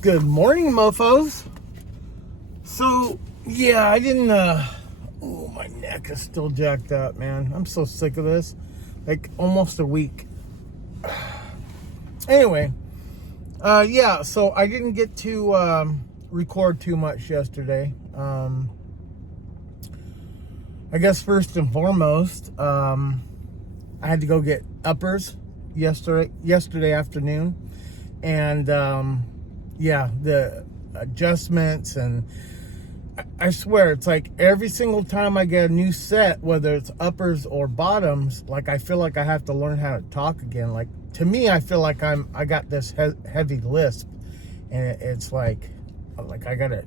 Good morning, mofos. So, yeah, I didn't, oh, my neck is still jacked up, man. I'm so sick of this. Like, almost a week. Anyway, yeah, so I didn't get to, record too much yesterday. I guess first and foremost, I had to go get uppers yesterday afternoon. And, yeah, the adjustments, and I swear it's like every single time I get a new set, whether it's uppers or bottoms, like I feel like I have to learn how to talk again. Like, to me, I feel like I got this heavy lisp, and it's like I gotta,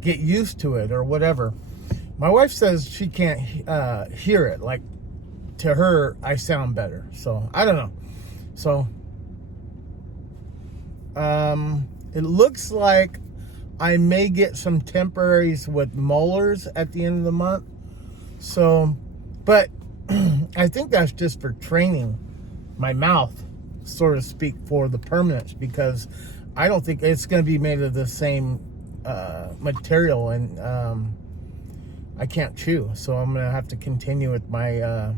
get used to it or whatever. My wife says she can't hear it. Like, to her, I sound better. So I don't know. So it looks like I may get some temporaries with molars at the end of the month. So, but I think that's just for training my mouth, so to speak, for the permanence, because I don't think it's going to be made of the same material, and I can't chew. So I'm going to have to continue with my,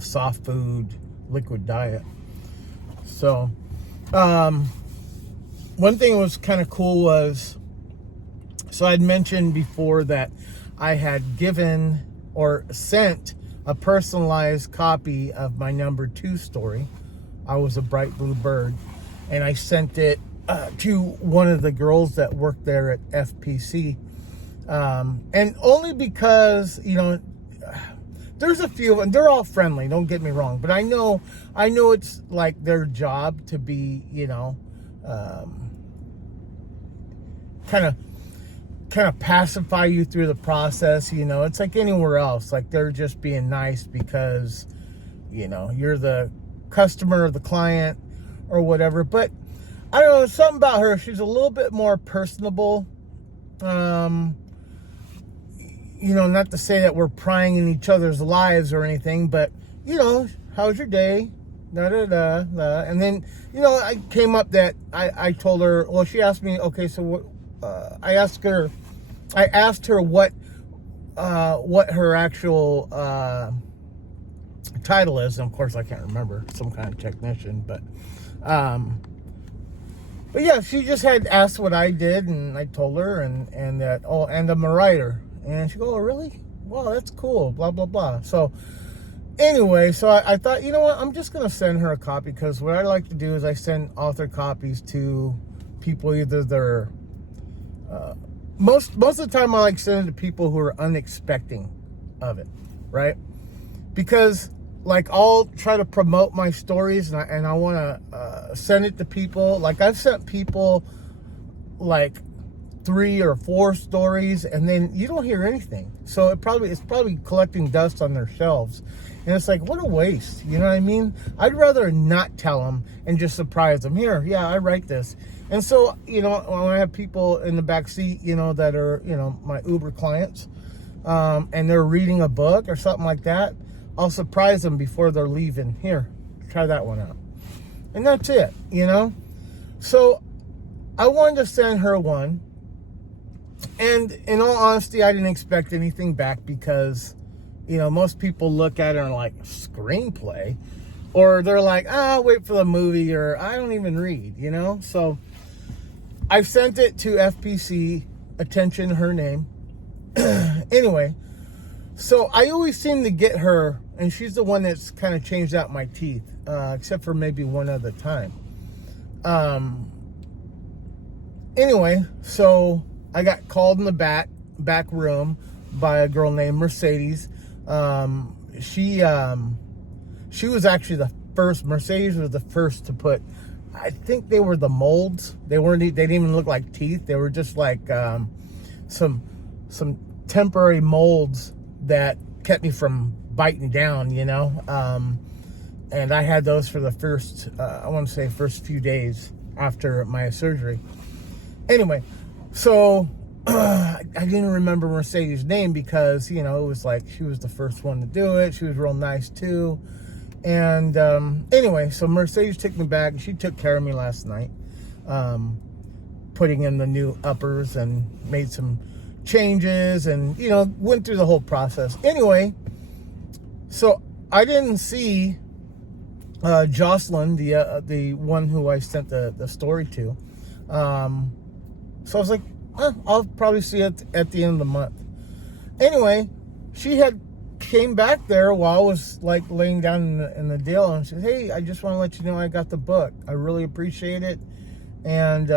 soft food, liquid diet. So, one thing that was kind of cool was, so I'd mentioned before that I had given or sent a personalized copy of my number 2 story. I Was a Bright Blue Bird. And I sent it to one of the girls that worked there at FPC. And only because, there's a few of them. They're all friendly, don't get me wrong. But I know it's like their job to be, kind of pacify you through the process. It's like anywhere else. Like, they're just being nice because, you're the customer or the client or whatever. But I don't know, something about her. She's a little bit more personable. Not to say that we're prying in each other's lives or anything, but, how's your day? Da, da, da, da. And then, I came up that I told her, well, she asked me, okay, so what, I asked her what her actual title is. And of course, I can't remember, some kind of technician, but yeah, she just had asked what I did, and I told her, and that, and I'm a writer. And she go, oh, really? Well, that's cool, blah, blah, blah. So anyway, so I thought, you know what, I'm just going to send her a copy, because what I like to do is I send author copies to people, either they're, most of the time I like sending to people who are unexpecting of it, right? Because, like, I'll try to promote my stories, and I want to send it to people. Like, I've sent people, like, 3 or 4 stories, and then you don't hear anything. So it's probably collecting dust on their shelves. And it's like, what a waste. You know what I mean? I'd rather not tell them and just surprise them. Here, yeah, I write this. And so, when I have people in the back seat, that are, my Uber clients, and they're reading a book or something like that, I'll surprise them before they're leaving. Here, try that one out. And that's it, So I wanted to send her one. And in all honesty, I didn't expect anything back, because, most people look at it and are like, screenplay? Or they're like, wait for the movie, or I don't even read, So I've sent it to FPC, attention, her name. Anyway, so I always seem to get her, and she's the one that's kind of changed out my teeth, except for maybe one other time. Anyway, so I got called in the back room by a girl named Mercedes. She was actually the first. Mercedes was the first to put, I think they were the molds. They didn't even look like teeth. They were just like some temporary molds that kept me from biting down, and I had those for the first, I want to say first few days after my surgery. Anyway, so I didn't remember Mercedes' name, because, it was like she was the first one to do it. She was real nice too. And anyway, so Mercedes took me back, and she took care of me last night. putting in the new uppers and made some changes and, you know, went through the whole process. Anyway, so I didn't see Jocelyn, the one who I sent the story to. So I was like, I'll probably see it at the end of the month. Anyway, she had came back there while I was like laying down in the deal, and she said, hey, I just want to let you know I got the book. I really appreciate it. And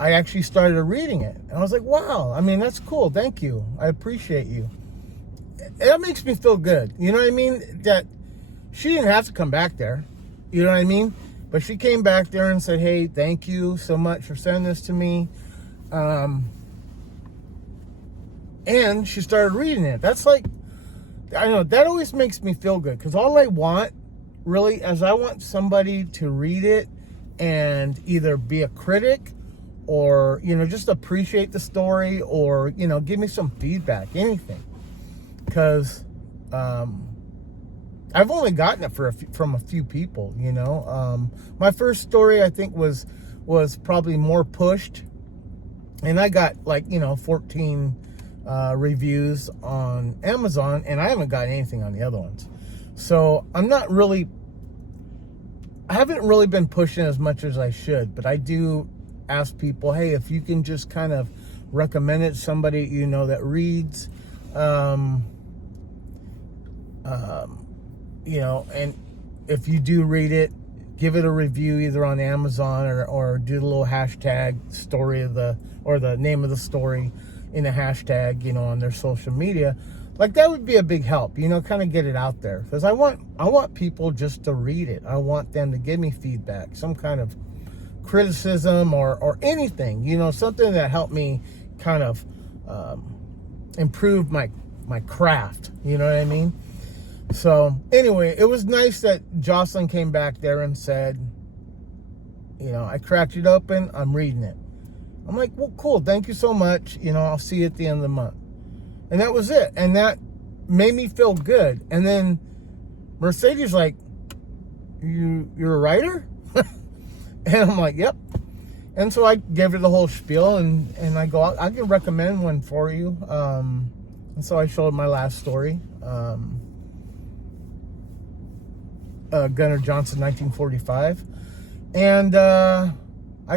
I actually started reading it. And I was like, wow, I mean, that's cool. Thank you. I appreciate you. That makes me feel good. You know what I mean? That she didn't have to come back there. You know what I mean? But she came back there and said, hey, thank you so much for sending this to me. And she started reading it. That's like, I know, that always makes me feel good. Because all I want, really, is I want somebody to read it and either be a critic or, you know, just appreciate the story or, you know, give me some feedback, anything. Because I've only gotten it from a few people, you know. My first story, I think, was probably more pushed. And I got, like, you know, 14 reviews on Amazon, and I haven't got anything on the other ones. So I haven't really been pushing as much as I should, but I do ask people, hey, if you can just kind of recommend it to somebody, you know, that reads, you know, and if you do read it, give it a review either on Amazon or do the little hashtag story or the name of the story in a hashtag, you know, on their social media. Like, that would be a big help, you know, kind of get it out there. Because I want people just to read it. I want them to give me feedback, some kind of criticism or anything, you know, something that helped me kind of improve my craft, you know what I mean? So anyway, it was nice that Jocelyn came back there and said, you know, I cracked it open, I'm reading it. I'm like, well, cool, thank you so much. You know, I'll see you at the end of the month. And that was it. And that made me feel good. And then Mercedes like, you're a writer? And I'm like, yep. And so I gave her the whole spiel and I go, I can recommend one for you. And so I showed my last story. Gunnar Johnson, 1945. And I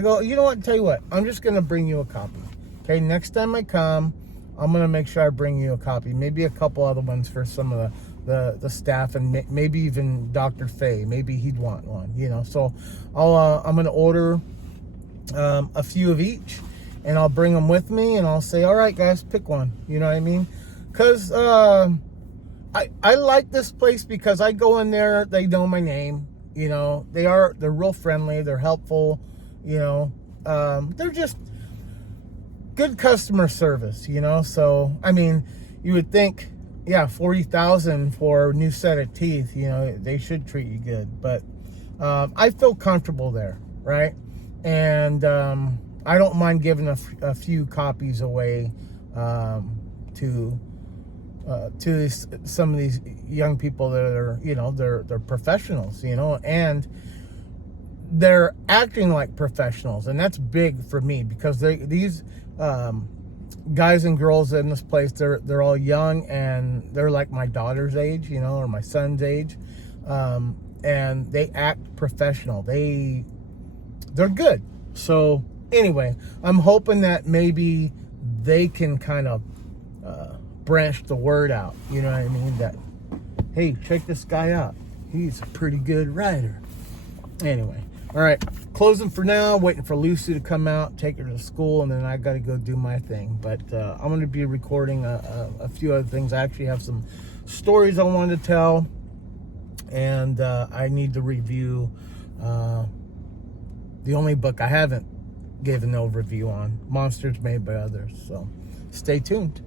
go, you know what, tell you what, I'm just going to bring you a copy. Okay, next time I come, I'm going to make sure I bring you a copy. Maybe a couple other ones for some of the staff, and maybe even Dr. Fay. Maybe he'd want one, you know. So I'm going to order a few of each, and I'll bring them with me, and I'll say, all right, guys, pick one. You know what I mean? Because I like this place because I go in there, they know my name. You know, they're real friendly, they're helpful, you know, they're just good customer service, you know. So I mean, you would think, yeah, $40,000 for a new set of teeth, you know, they should treat you good. But I feel comfortable there, right? And I don't mind giving a few copies away to some of these young people that are, you know, they're professionals, you know, and they're acting like professionals, and that's big for me because these guys and girls in this place, they're all young and they're like my daughter's age, you know, or my son's age, and they act professional. They're good. So anyway, I'm hoping that maybe they can kind of branch the word out, you know what I mean, that, hey, check this guy out, he's a pretty good writer. Anyway, all right, closing for now, waiting for Lucy to come out, take her to school, and then I got to go do my thing. But I'm going to be recording a few other things. I actually have some stories I wanted to tell, and I need to review the only book I haven't given an overview on, Monsters Made by Others. So stay tuned.